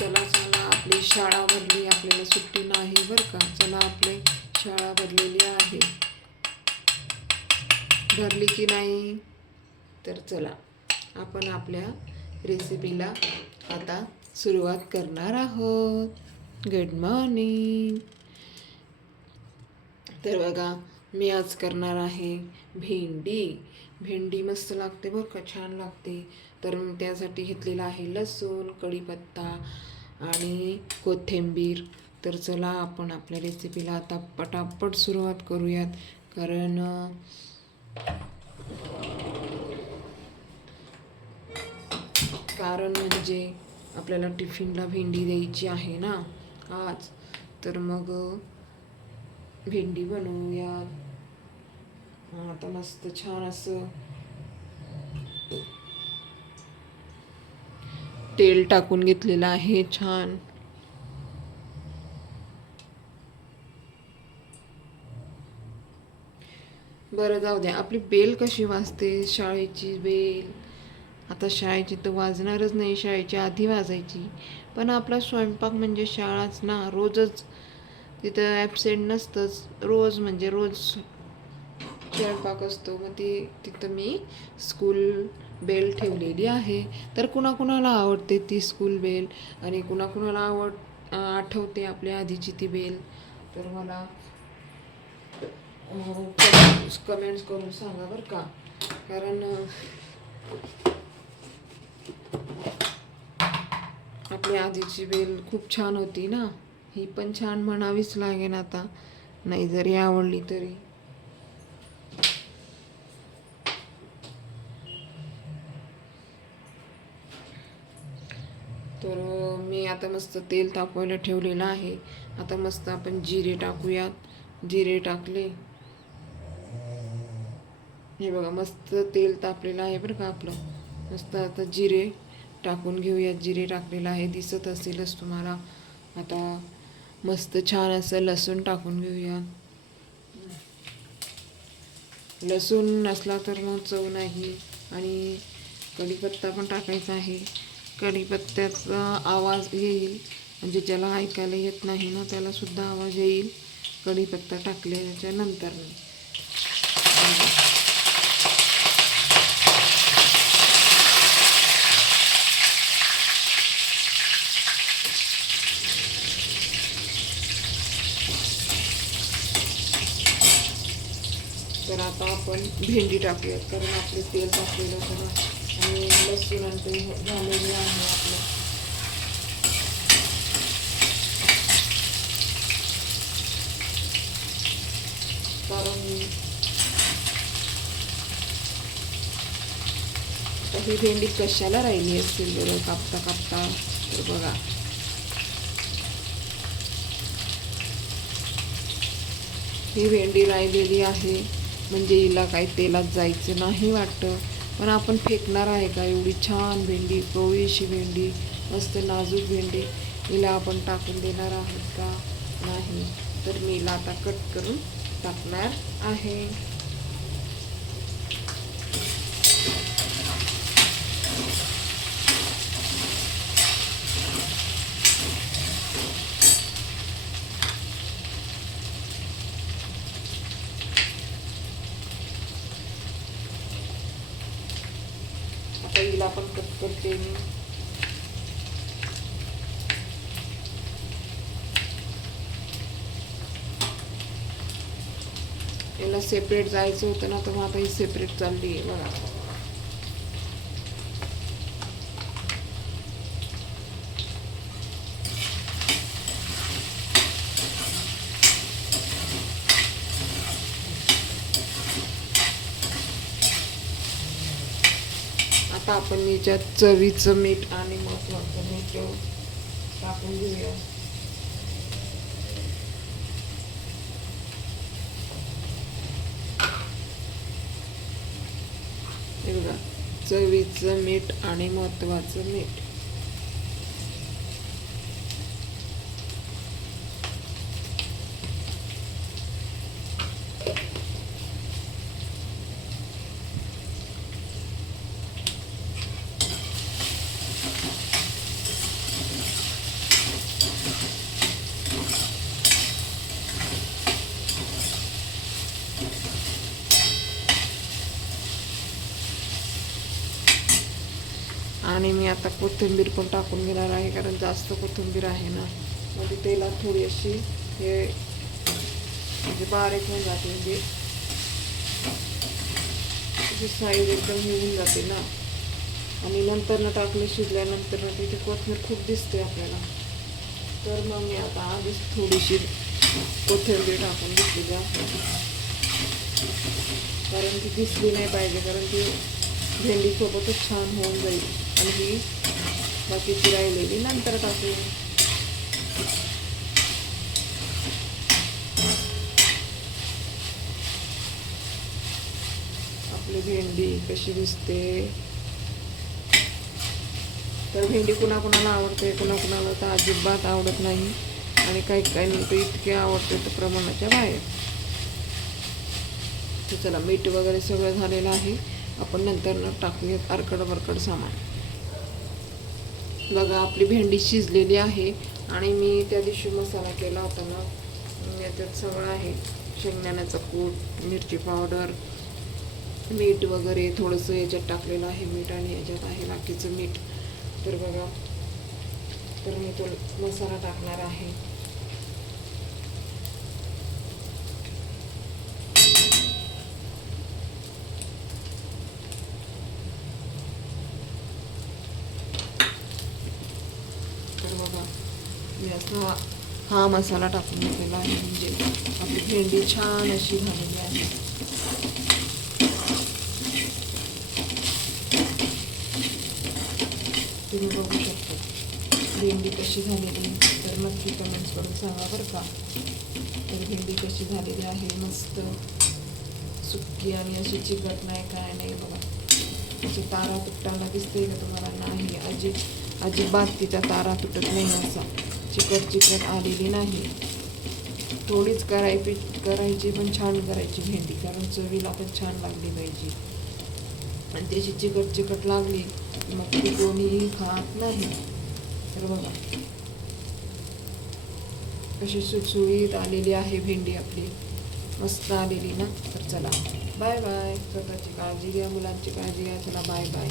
चला चला आपली शाळा भरली आपल्याला सुट्टी नाही बरं का? चला आपली शाळा भरलेली आहे. भरली की नाही? तर चला आपण आपल्या रेसिपीला आता सुरुवात करणार आहोत. गुड मॉर्निंग तर बघा मी आज करणार आहे भेंडी. भेंडी मस्त लागते बरं का? छान लागते. तर मी त्यासाठी घेतलेला आहे लसूण कढीपत्ता आणि कोथिंबीर. तर चला आपण आपल्या रेसिपीला आता पटापट सुरुवात करूयात. कारण कारण म्हणजे आपल्याला टिफिनला भेंडी द्यायची आहे ना आज. तर मग भेंडी बनवूया आता मस्त छान असं तेल टाकून घेतलेलं आहे छान. बरं जाऊ द्या. आपली बेल कशी वाजते? शाळेची बेल. आता शाळेची तर वाजणारच नाही शाळेची आधी वाजायची. पण आपला स्वयंपाक म्हणजे शाळाच ना रोजच. तिथं ॲबसेंट नसतंच. रोज म्हणजे रोज स्वयंपाक असतो. मग ती तिथं मी स्कूल बेल ठेवलेली आहे. तर कुणाकुणाला आवडते ती स्कूल बेल आणि कुणाकुणाला आवड आठवते आपल्या आधीची ती बेल तर मला कमेंट्स करून सांगा बरं का. कारण आपली आधीची बेल खूप छान होती ना. ही पण छान म्हणावीच लागेल आता. नाही जरी आवडली तरी. तर मी आता मस्त तेल तापवायला ठेवलेलं आहे. आता मस्त आपण जिरे टाकूयात. जिरे टाकले. हे बघा मस्त तेल तापलेलं आहे बरं का आपलं. मस्त आता जिरे टाकून घेऊयात. जिरे टाकलेलं आहे. दिसत असेलच तुम्हाला. आता मस्त छान असं लसूण टाकून घेऊया लसूण नसला तर मग चव नाही. आणि कढीपत्ता पण टाकायचा आहे. कढीपत्त्याचा आवाज येईल. म्हणजे ज्याला ऐकायला येत नाही ना त्यालासुद्धा आवाज येईल. कढीपत्ता टाकल्याच्या नंतर तर आता आपण भेंडी टाकूयात कारण आपले तेल टाकलेलं तर आणि लसूण आणि ते झालेले आहे आपलं. कारण ही भेंडी कशाला राहिली असतील बरं? कापता कापता. तर बघा. ही भेंडी राहिलेली आहे. म्हणजे हिला काही तेलात जायचं नाही वाटतं. पण आपण फेकणार आहे का? एवढी छान भेंडी कोवळीशी भेंडी मस्त नाजूक भेंडी हिला आपण टाकून देणार आहोत का? नाही. तर मी हिला आता कट करून टाकणार आहे. आता पण कट करते मी याला सेपरेट जायचं होतं ना तर मग आता ही सेपरेट चालली आहे बघा. आता आपण याच्यात चवीचं मीठ आणि महत्वाचं मीठ टाकून घेऊया. चवीचं मीठ आणि महत्वाचं मीठ. आणि मी आता कोथिंबीर पण टाकून घेणार आहे कारण जास्त कोथिंबीर आहे ना. म्हणजे तेलात थोडी अशी हे म्हणजे बारीक होऊन जाते म्हणजे साईज एकदम हे होऊन जाते ना. आणि नंतर ना टाकलं शिजल्यानंतर ना तिथे कोथिंबीर खूप दिसते आपल्याला. तर मग मी आता आधीच थोडीशी कोथिंबीर टाकून घेतली जा. कारण ती दिसली नाही पाहिजे कारण ती भेंडीसोबतच छान होऊन जाईल. आणि ही बाकीची राहिलेली नंतर टाकू. आपली भेंडी कशी दिसते. तर भेंडी कुणाकुणाला आवडते कुणाकुणाला तर अजिबात आवडत नाही. आणि काही काही तर इतके आवडते तर प्रमाणाच्या बाहेर. तर चला मीठ वगैरे सगळं झालेलं आहे. आपण नंतर टाकूयात अर्कड बरकड सामान. बघा आपली भेंडी शिजलेली आहे आणि मी त्या दिवशी मसाला केला होता ना. याच्यात सगळं आहे. शेंगदाण्याचं कूट मिरची पावडर मीठ वगैरे थोडंसं याच्यात टाकलेलं आहे मीठ आणि याच्यात आहे बाकीचं मीठ. तर बघा तर मी तो मसाला टाकणार आहे. बघा. मी असा हा मसाला टाकून घेतलेला आहे म्हणजे आपली भेंडी छान अशी झालेली आहे. तुम्ही बघू शकता. भेंडी कशी झालेली तर नक्की कमेंट्स करून सांगा बरं का. तर भेंडी कशी झालेली आहे मस्त सुक्की आणि अशी चिकट नाही काय नाही बघा. अशी तारा तुटताना दिसते का तुम्हाला? नाही अजिब अजिबात तिचा तारा तुटत नाही असा. चिकट चिकट आलेली नाही. थोडीच करायची करायची पण छान करायची भेंडी कारण चवीला पण छान लागली पाहिजे. आणि त्याची चिकट चिकट लागली मग ती कोणीही खात नाही. तर बघा. कशी सुटसुळीत आलेली आहे भेंडी आपली. मस्त आलेली ना? तर चला. Bye bye. स्वतःची काळजी घ्या मुलांची काळजी घ्या. चला बाय बाय.